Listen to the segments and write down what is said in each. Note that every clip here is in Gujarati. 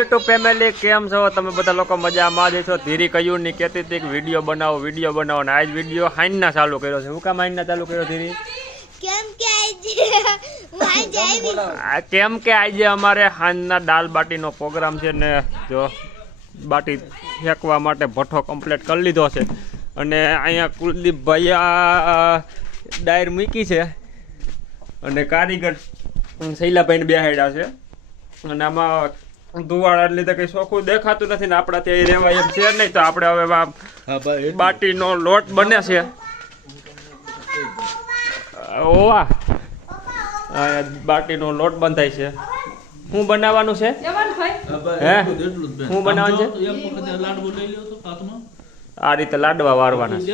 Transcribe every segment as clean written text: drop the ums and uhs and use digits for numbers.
યુટ્યુબ ફેમિલી કેમ છો તમે બધા લોકો મજામાં જ છો। ધીરી કયું ની કહેતી હતી કે વિડીયો બનાવો ને આજ વિડીયો હાઈના ચાલુ કર્યો છે। હું કામ હાઈના ચાલુ કર્યો ધીરી? કેમ કે આજે અમારે હાંજના દાલ બાટીનો પ્રોગ્રામ છે ને જો બાટી ફેંકવા માટે ભઠ્ઠો કમ્પ્લીટ કરી લીધો છે અને અહીંયા કુલદીપભાઈ આ ડાયર મૂકી છે અને કારીગર શૈલાભાઈને બેહાડ્યા છે અને આમાં ધુવાળા લીધે કઈ ચોખ્ખું દેખાતું નથી ને આપણાથી રહેવાય એમ છે નહીં। તો આપણે હવે બાટીનો લોટ બને છે। ઓવા બાટીનો લોટ બંધાય છે। શું બનાવવાનું છે? હે શું બનાવવાનું છે? આ રીતે લાડવા વાળવાના છે।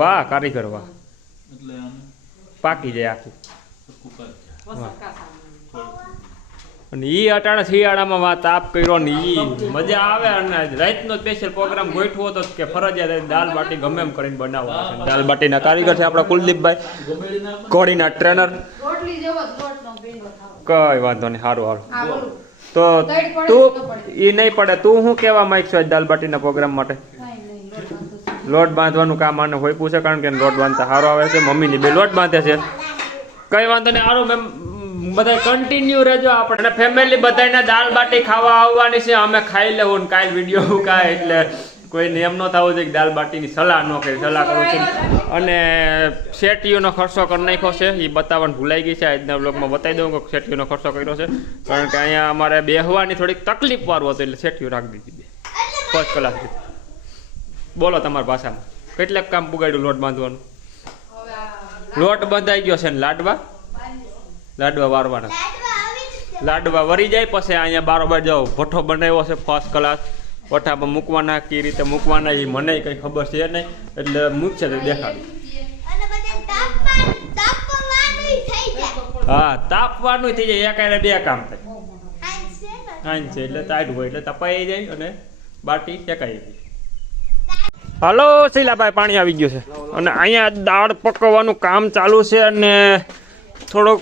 વાહ કારીગર વાહ, પાકી જાય આખું। અને ઈ અટાણે શિયાળામાં વાત તાપ કર્યો ને ઈ મજા આવે અને રાતનો સ્પેશિયલ પ્રોગ્રામ ગોઠવો હતો કે ફરજિયાત દાલ બાટી ગમે એમ કરીને બનાવવાના છે। દાલ બાટીના કારીગર છે આપણા કુલદીપભાઈ, ઘોડીના ટ્રેનર। કઈ વાંધો નહીં, સારું સારું। તો તું ઈ નહીં પડે, તું શું કહેવા માંગશો દાલ બાટીના પ્રોગ્રામ માટે? લોટ બાંધવાનું કામ આને હોય પૂછે કારણ કે લોટ બાંધતા સારો આવે છે। મમ્મીની બે લોટ બાંધે છે, કઈ વાંધો નહીં સારું। મેમ બધા કન્ટિન્યુ રહેજો। આપણે ફેમિલી બધાને દાલ બાટી ખાવા આવવાની છે, અમે ખાઈ લેવું ને કાલ વિડીયો મૂકાય એટલે કોઈ નિયમ ન થવો જોઈએ કે દાલ બાટીની સલાહ ન કરી। સલાહ કરું છું અને શેટીઓનો ખર્ચો કરી નાખ્યો છે એ બતાવવાનું ભૂલાઈ ગઈ છે। આજના બ્લોગમાં બતાવી દઉં કે શેટીઓનો ખર્ચો કર્યો છે કારણ કે અહીંયા અમારે બેહવાની થોડીક તકલીફ વાળું હતું એટલે શેટીઓ રાખી દીધી 5 કલાકથી। બોલો તમારા ભાષામાં કેટલાક કામ પુગાડ્યું લોટ બાંધવાનું? લોટ બંધાઈ ગયો છે ને લાડવા વારવાના। લાડવા વરી જાય પછી અહીંયા બારોબાર જાઓ ભઠ્ઠો બનાવ્યો છે 1 કલાક। ભઠ્ઠામાં મૂકવાના કઈ રીતે મૂકવાના એ મને કઈ ખબર છે નહીં એટલે મૂકશે તો દેખાડું। હા તાપવાનું થઈ જાય, એક બે કામ થાય છે એટલે તાટ હોય એટલે તપાઈ જાય અને બાટી શેકાઈ જાય। હલો શૈલાભાઈ, પાણી આવી ગયું છે અને અહીંયા દાળ પકવવાનું કામ ચાલુ છે અને થોડોક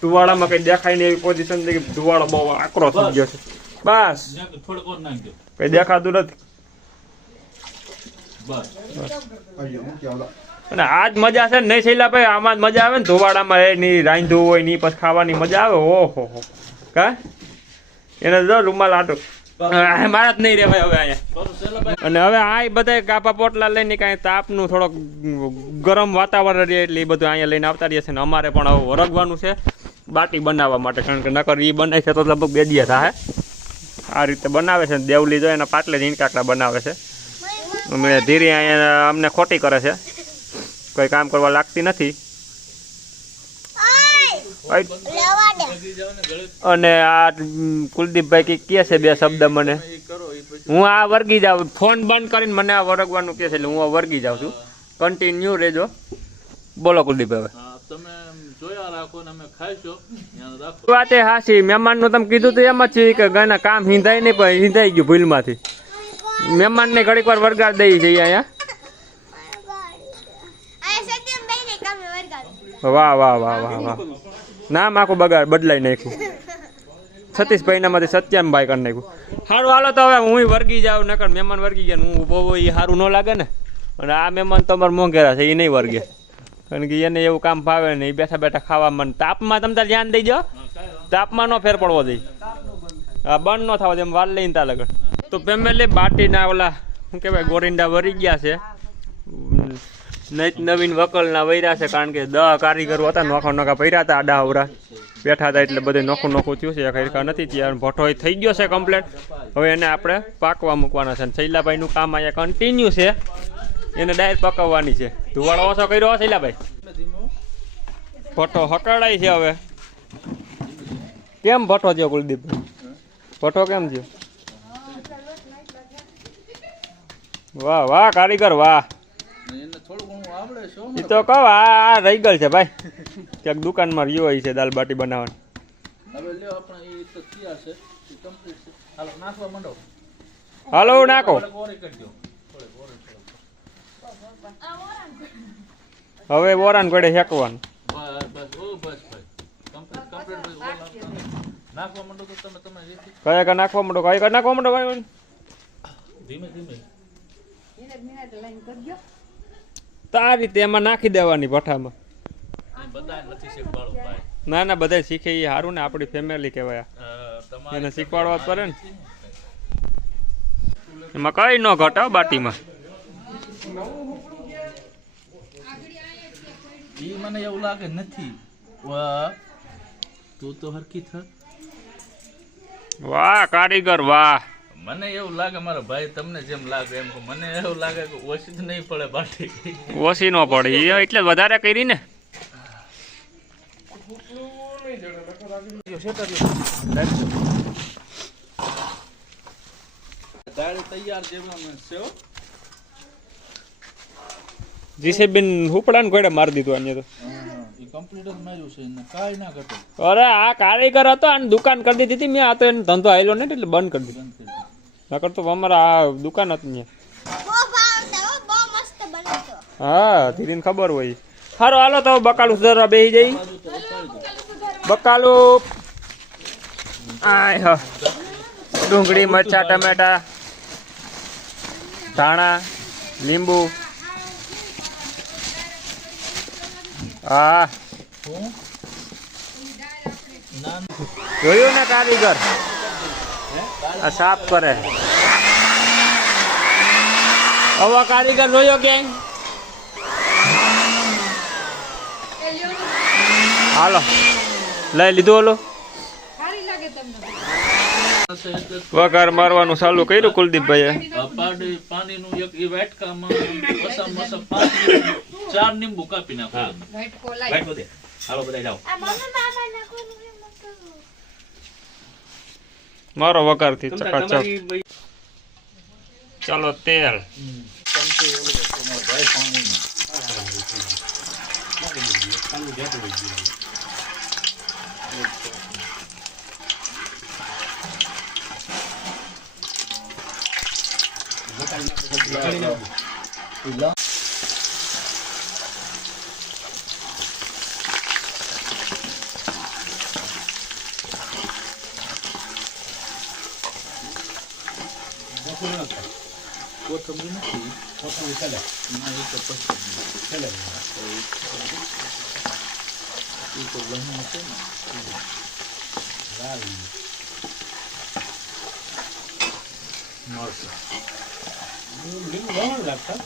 ધુવાળામાં કઈ દેખાય નહીં એવી પોઝિશન છે કે ધુવાળો બહુ આકરો થઈ ગયો છે। બસ કઈ દેખાતું નથી અને આજ મજા છે ને નહીં શૈલાભાઈ? આમાં જ મજા આવે ને ધુવાળામાં એની રાંધવું હોય ની પછી ખાવાની મજા આવે। ઓહો કા એને જો રૂમાલ આટો મારા જ નહીં રે ભાઈ હવે અહીંયા। અને હવે આ બધા કાપા પોટલા લઈને કાંઈ તાપનું થોડોક ગરમ વાતાવરણ રહે એટલે એ બધું અહીંયા લઈને આવતા રહીએ છે ને અમારે પણ હવે વરગવાનું છે બાટી બનાવવા માટે કારણ કે નકર એ બનાવે છે તો લગભગ 2 દિવસ થાય। આ રીતે બનાવે છે દેવલી જો એના પાટલે ઝીણકાકડા બનાવે છે। અમે ધીરે અહીંયા અમને ખોટી કરે છે, કોઈ કામ કરવા લાગતી નથી। અને આ કુલદીપભાઈ કહે છે 2 શબ્દ મને, હું આ વર્ગી જાઉં, ફોન બંધ કરીને મને આ વરગવાનું કહે છે એટલે હું વર્ગી જાઉં છું। કન્ટિન્યુ રહેજો। બોલો કુલદીપભાઈ। વાત એ હાસી, મહેમાનનું તમે કીધું તો એમ જ છે કે ગાના કામ હિંધાય નહીં પણ હિંધાઈ ગયું ભૂલમાંથી। મહેમાનને ઘડીક વાર વરગાડ દઈ જઈએ અહીંયા। વાહ વાહ વાહ વાહ વાહ, નામ આખું બદલાઈ નાખ્યું। સતીશભાઈ ના માંથી સત્યાનભાઈ કરી નાખ્યું। સારું હાલો તો હવે હું વર્ગી જાઉં, નકર મહેમાન વર્ગી ગયા હું ઊભો હોય એ સારું ન લાગે ને। અને આ મહેમાન તો અમારે મોંઘેરા છે એ નહીં વર્ગે કારણ કે એને એવું કામ ફાવે ને એ બેઠા બેઠા ખાવામાં તાપમાં તમે તાર ધ્યાન દઈ જાઓ, તાપમાં ન ફેર પડવો દઈ, હા બંધ ન થવા દે એમ વાર લઈને તા લગન। તો ફેમિલી બાટીના ઓલા શું કહેવાય ગોરિંડા વરી ગયા છે, નવીન વકલના વૈરા છે કારણ કે 10 કારીગરો હતા, નોખા પર્યા હતા, આડા અવરા બેઠા હતા એટલે બધું નોખું થયું છે। ખરેખર નથી ત્યાં ભઠ્ઠો થઈ ગયો છે કમ્પ્લીટ। હવે એને આપણે પાકવા મૂકવાના છે। શૈલાભાઈનું કામ અહીંયા કન્ટિન્યુ છે, એને ડાયર પકવવાની છે। ધુવાળો ઓછો કર્યો શૈલાભાઈ, ભઠ્ઠો હકડાય છે। હવે કેમ ભઠ્ઠો થયો કુલદીપભાઈ? ભઠ્ઠો કેમ થયો? વાહ વાહ કારીગર વાહ। એ તો કહો આ રહી ગયેલ છે ભાઈ, ક્યાંક દુકાનમાં રહ્યો હોય છે દાલ બાટી બનાવવાની। હાલો નાખો। હવે બોરાન ગોળે હેકવાનું. બસ બસ ઓ બસ ભાઈ કમ્પ્લીટ નાખવા માંડો તો તમે રેતી કયા કા નાખવા માંડો ભાઈ. ધીમે ધીમે તો આ રીતે એમાં નાખી દેવાની ભઠ્ઠામાં. બધા નથી શીખવાડો ભાઈ. ના બધા શીખે એ સારું ને, આપણી ફેમિલી કહેવાય. એને શીખવાડવા જ પડે ને. એમાં કઈ ન ઘટે બાટીમાં. ઈ મને એવું લાગે નથી. વાહ તું તો હરકી થ. વાહ કારીગર વાહ. મને એવું લાગે મારા ભાઈ તમને જેમ લાગે એમ. મને એવું લાગે કે ઓછી જ નહીં પડે બાટી. ઓછી ન પડે એટલે વધારે કરી ને. દાળ તૈયાર જેવા છે. જીસીબીન હુપડા ને ઘોડે મારી દીધું અહીંયા તો. ઈ કમ્પ્લીટ જ માર્યું છે ને કાઈ ના ઘટે. અરે આ કારીગર હતો અને દુકાન કરી દીધી હતી મેં. આ તો એનો ધંધો આવેલો ને એટલે બંધ કરી દીધું. નકર તો અમારા આ દુકાન હતી ત્યાં. હા ધીરીને ખબર હોય. સારું હાલો તો બકાલું સુધારવા બેસી જઈ. બકાલું આય ડુંગળી મરચા ટમેટા ધાણા લીંબુ. હા જોયું ને કારીગર આ સાફ કરે. હવે કારીગર જોયો ક્યાંય. હાલો લઈ લીધું. ઓલો વઘાર મારવાનું ચાલુ કર્યું કુલદીપભાઈ. પાણીનું એક ઈ વાટકામાં મસા 4 લીંબુ કાપી નાખો. વાટકો દે. હાલો બધા જાઓ. મારો વઘાર થી ચકાચક. ચાલો તેલ. કોથમરી નથી. કોથમરી ચાલે. ના એ તો પછી ચાલે. એ તો લહણ છે ને. રાવી. મરચા. લીંબુ લહણ લાગતા.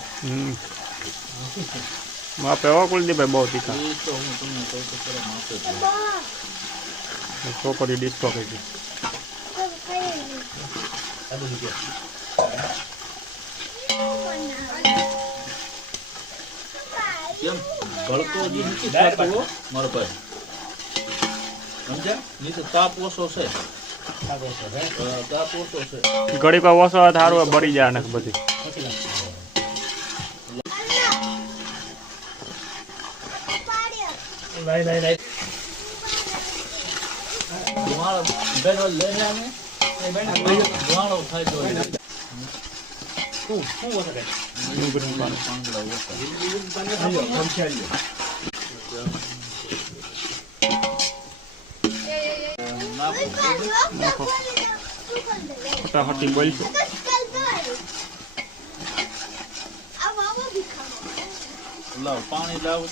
માપે હો કુલદીપભાઈ બહુ તીખા. એ તો હું તમને કહું તો ખરા માપે જ. છોકરી ડિસ્કો કરી હતી. કેમ ભળતો જ નથી થતો મારો ભાઈ. સમજ્યા? નીચે તાપ ઓછો છે. તાપ ઓછો છે. ઘડીક ઓછો સારું બળી જાય ને બધી. લઈ ધુમાડો બેનો લઈ આને. ધુમાડો થાય તો ફટાફટી બોલશું. પાણી લાવો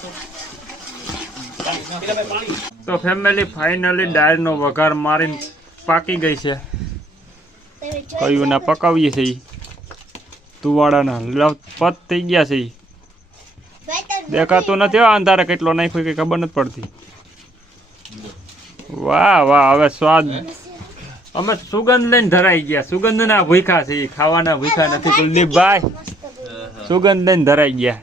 તો ફેમિલી ફાઇનલી દાળનો વઘાર મારીને પાકી ગઈ છે. કયું ના પકાવીએ છીએ તુવાડાના પત થઈ ગયા છે. દેખાતું નથી અંધારે કેટલો નાખ્યો કે ખબર નથી પડતી. વાહ વાહ હવે સ્વાદ. અમે સુગંધ લઈને ધરાઈ ગયા. સુગંધના ભૂખા છે. ખાવાના ભૂખા નથી કુલદીપભાઈ. સુગંધ લઈને ધરાઈ ગયા.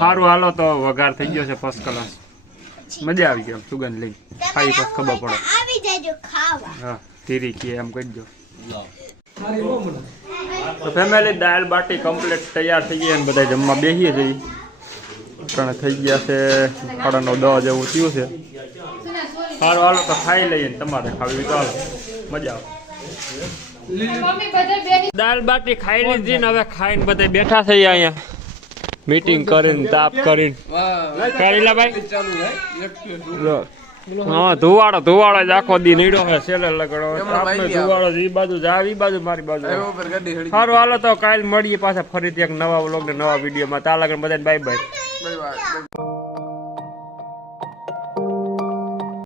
સારું હાલો તો વઘાર થઈ ગયો છે ફર્સ્ટ ક્લાસ. મજા આવી ગઈ સુગંધ લઈને. ખાઈ પછી ખબર પડે. હા ધીરી કે એમ કહીજો. તો ફેમિલી દાળ બાટી કમ્પ્લીટ તૈયાર થઈ ગઈ અને બધા જમવા બેસીએ છીએ. કારણ થઈ ગયા છે 9:30 જેવું થયું છે. સારું હાલો તો ખાઈ લઈએ ને તમારે ખાવી તો હાલો મજા આવે. દાળ બાટી ખાઈ લીધી ને હવે ખાઈને બધા બેઠા થઈ અહીંયા મીટિંગ કરીને તાપ કરીને કરેલા ભાઈ લો. હા ધુવાડો જ આખો દી નીડો હે સેલે લગડો આપણે ધુવાડો ઈ બાજુ જાવ ઈ બાજુ મારી બાજુ સારું હાલો તો કાલ મળીએ પાછા ફરીથી એક નવા વ્લોગ ને નવા વિડીયોમાં. તા લગન બધાને બાય બાય.